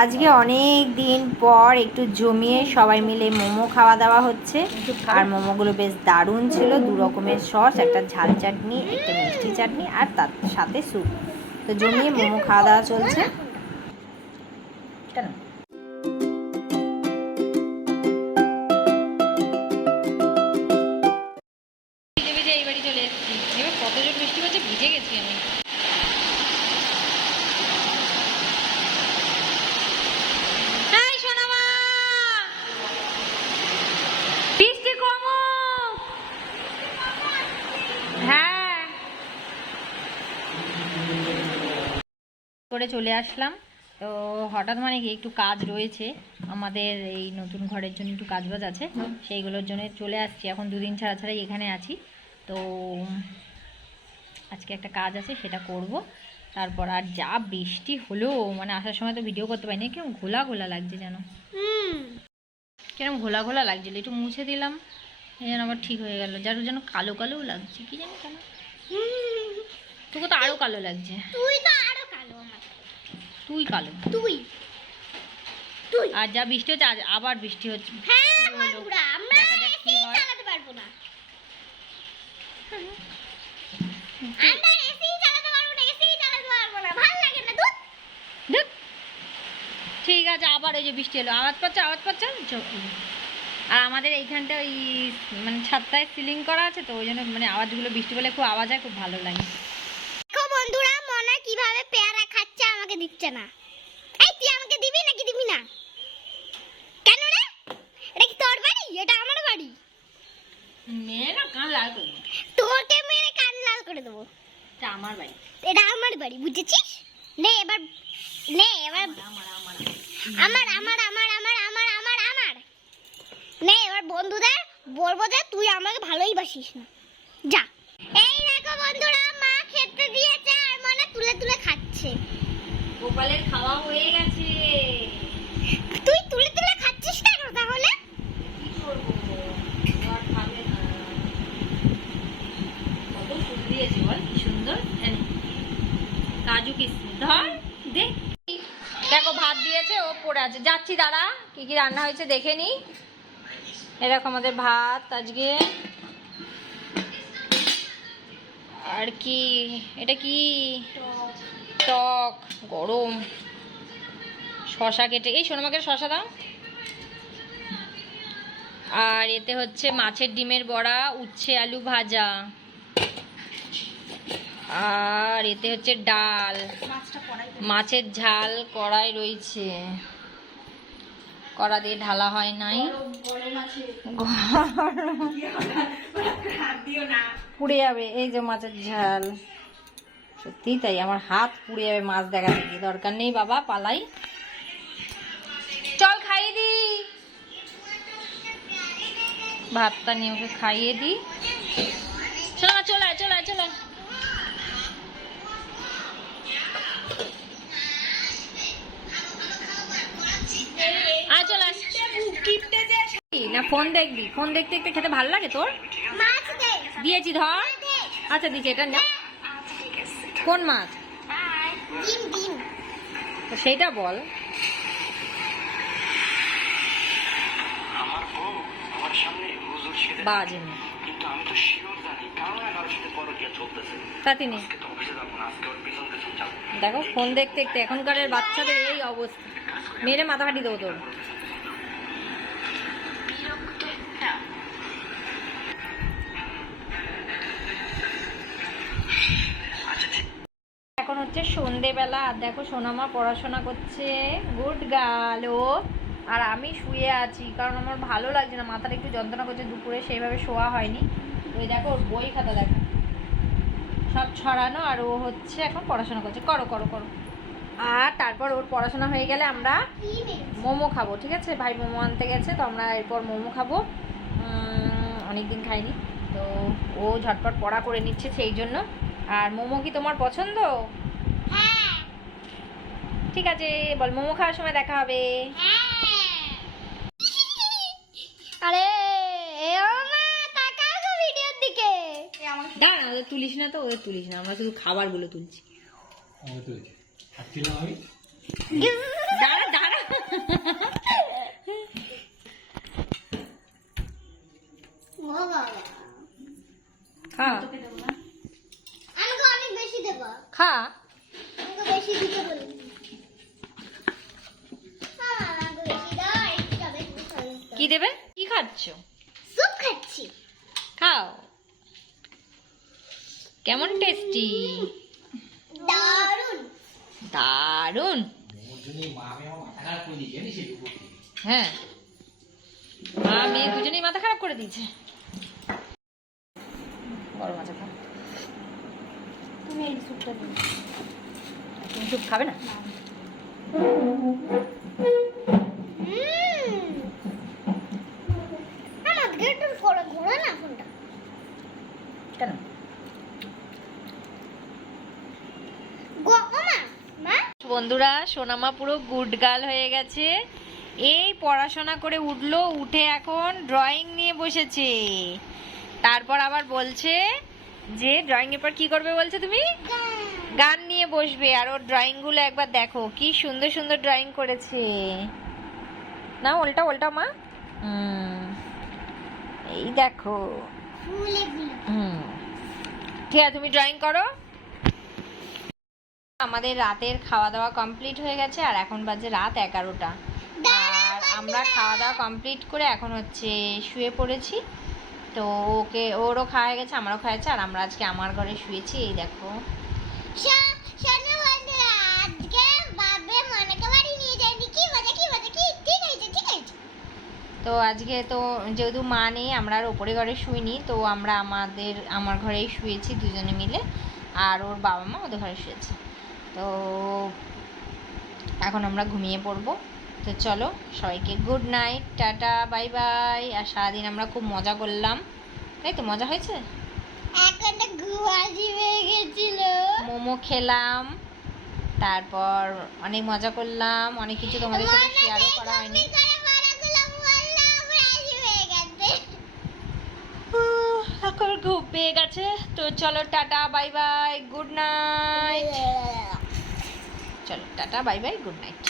আজকে অনেক দিন পর একটু জমিয়ে সবাই মিলে মোমো খাওয়া দাওয়া হচ্ছে। আর মোমোগুলো বেশ দারুণ ছিল, দু রকমের সস, একটা ঝাল চাটনি, একটা মিষ্টি চাটনি, আর তার সাথে স্যুপ। তো জমিয়ে মোমো খাওয়া দাওয়া চলছে। বৃষ্টি হচ্ছে ভিজে গেছি আমি। করে চলে আসলাম। তো হঠাৎ মানে কি একটু কাজ রয়েছে। আমাদের এই নতুন ঘরের জন্য একটু কাজ বাজ আছে। সেইগুলোর জন্য চলে আসছি। এখন দুদিন ছাড়া ছাড়াই এখানে আছি। তো আজকে একটা কাজ আছে সেটা করব। তারপর আর যা বৃষ্টি হলো মানে আসার সময় তো ভিডিও করতে পারিনি। কিরম ঘোলা ঘোলা লাগছে যেন। কিরম ঘোলা ঘোলা লাগছিল। একটু মুছে দিলাম। এই যেন আবার ঠিক হয়ে গেল। যার যেন কালো কালোও লাগছে। কি জানি কেন। তোকে তো আরও কালো লাগছে। তুই তো আমার তুই কালো। তুই। তুই। আর যা বৃষ্টি হচ্ছে আবার বৃষ্টি হচ্ছে। হ্যাঁ। বন্ধুরা আমরা এসি চালাতে পারব না। আমরা এসি চালাতে পারব না এসি চালাতে পারব না। ভালো লাগে না দুধ দেখ ঠিক আছে আবার ওই যে বৃষ্টি এলো। আওয়াজ পাচ্ছে আওয়াজ পাচ্ছে? আর আমাদের এইখানটা ওই মানে ছাদটায় সিলিং করা আছে তো ওই জন্য মানে আওয়াজগুলো বৃষ্টি পেলে খুব আওয়াজ হয় খুব ভালো লাগে। হচ্ছে না। এই তুই আমাকে দিবি নাকি দিবি না? কেন রে এটা কি তোর বাড়ি? এটা আমার বাড়ি। মেয়েরা কান লাল করে দেবো। তোকে মেরে কান লাল করে দেবো। এটা আমার বাড়ি। এটা আমার বাড়ি বুঝেছিস? নে এবার নে এবার। আমার আমার আমার আমার আমার আমার আমার। নে এবার বন্ধুদের বলব যে তুই আমাকে ভালোই বাসিস না। যা। এই দেখো বন্ধুরা মা খেতে দিয়েছে আর মানে তুলে তুলে খাচ্ছে। গোপালের খাওয়া হয়ে গেছে। তুই তুলে তুলে খাচ্ছিস কেন তাহলে? কি করব? আর খাবে না। কত ফুল দিয়েছে বল কি সুন্দর। হ্যাঁ। কাজু কিশমিশ ধর দে। দেখো ভাত দিয়েছে ও পড়ে আছে। যাচ্ছি দাঁড়া। কি কি রান্না হয়েছে দেখে নি। এরকম আমাদের ভাত আজকে। আর কি? এটা কি? টক গরম শশা কেটে এই সোনামাকে শশা দাও। আর এতে হচ্ছে মাছের ডিমের বড়া উচ্ছে আলু ভাজা। আর এতে হচ্ছে ডাল। মাছের ঝাল কড়াই রয়েছে। কড়া দিয়ে ঢালা হয় নাই। পুড়ে যাবে এই যে মাছের ঝাল। সত্যি তাই আমার হাত পুড়ে যাবে মাছ দেখা থেকে দরকার নেই বাবা পালাই। চল খাইয়ে দি ভাতটা নিয়ে ওকে খাইয়ে দি চলো চলে চলে। না ফোন দেখবি ফোন দেখতে দেখতে খেতে ভালো লাগে তোর? দিয়েছি ধর। আচ্ছা দিচ্ছি এটা না। কোন মাছ? ডিম ডিম। তো সেইটা বল। আমার বউ আমার সামনে হুজুর সেজে বাজে। কিন্তু আমি তো শিওর জানি কারও না কারোর সাথে পরকিয়া চলতেছে। দেখো ফোন দেখতে দেখতে এখনকার বাচ্চাদের এই অবস্থা। মেরে মাথা ফাটি দেবো তোর এখন হচ্ছে সন্ধেবেলা। আর দেখো সোনামা পড়াশোনা করছে। গুড গাল ও। আর আমি শুয়ে আছি, কারণ আমার ভালো লাগছে না। মাথাটা একটু যন্ত্রণা করছে, দুপুরে সেইভাবে শোয়া হয়নি। ওই দেখো ওর বই খাতা দেখো। সব ছড়ানো আর ও হচ্ছে এখন পড়াশোনা করছে। করো করো করো। আর তারপর ওর পড়াশোনা হয়ে গেলে আমরা মোমো খাব, ঠিক আছে? ভাই মোমো আনতে গেছে, তো আমরা এরপর মোমো খাব। অনেক দিন খাইনি। তো ও ঝটপট পড়া করে নিচ্ছে সেই জন্য। আর মোমো কি তোমার পছন্দ? ঠিক আছে বল মোমো খাওয়ার সময় দেখা হবে। আরে দাঁড়া ওদের তুলিস না তো ওদের তুলিস না আমরা শুধু খাবারগুলো তুলছি। দাঁড়া দাঁড়া। খা। খা। বেশি দিতে বলি কি দেবে? কি খাচ্ছ? স্যুপ খাচ্ছি। খাও। কেমন টেস্টি দারুণ দারুণ হ্যাঁ। মা মেয়ে দুজনেই মাথা খারাপ করে দিয়েছে। গরম আছে খাও। তুমি এই স্যুপটা দিও। তুমি চুপ খাবে না? কেন? বন্ধুরা সোনামা পুরো গুড গার্ল হয়ে গেছে। এই পড়াশোনা করে উঠল উঠে এখন ড্রয়িং নিয়ে বসেছে। তারপর আবার বলছে যে ড্রয়িং এর পর কি করবে বলছে তুমি? গান নিয়ে বসবে আর ওর ড্রয়িংগুলো একবার দেখো। কি সুন্দর সুন্দর ড্রয়িং করেছে। না, উল্টা উল্টা মা। এই দেখো। ঠিক আছে তুমি ড্রয়িং করো। আমাদের রাতের খাওয়া দাওয়া কমপ্লিট হয়ে গেছে, আর এখন বাজে রাত এগারোটা। আর আমরা খাওয়া দাওয়া কমপ্লিট করে এখন হচ্ছে শুয়ে পড়েছি। তো ওকে, ওরও খাওয়া গেছে, আমারও খাওয়া আর আমরা আজকে আমার ঘরে শুয়েছি, এই দেখো। তো আজকে তো যেহেতু মা নেই, আমরা আর ওপরে ঘরে শুইনি, তো আমরা আমাদের, আমার ঘরেই শুয়েছি দুজনে মিলে, আর ওর বাবা মা ওদের ঘরে শুয়েছে। তো এখন আমরা ঘুমিয়ে পড়ব। তো চলো, সবাইকে good night tata bye bye আর সারাদিন আমরা খুব মজা করলাম। তাই তো, মজা হয়েছে? মোমো খেলাম তারপর অনেক মজা করলাম অনেক কিছু তোমাদের সাথে শেয়ারও করা হয়নি। এখন ঘুম পেয়ে গেছে তো চলো tata bye bye good night চলো tata bye bye good night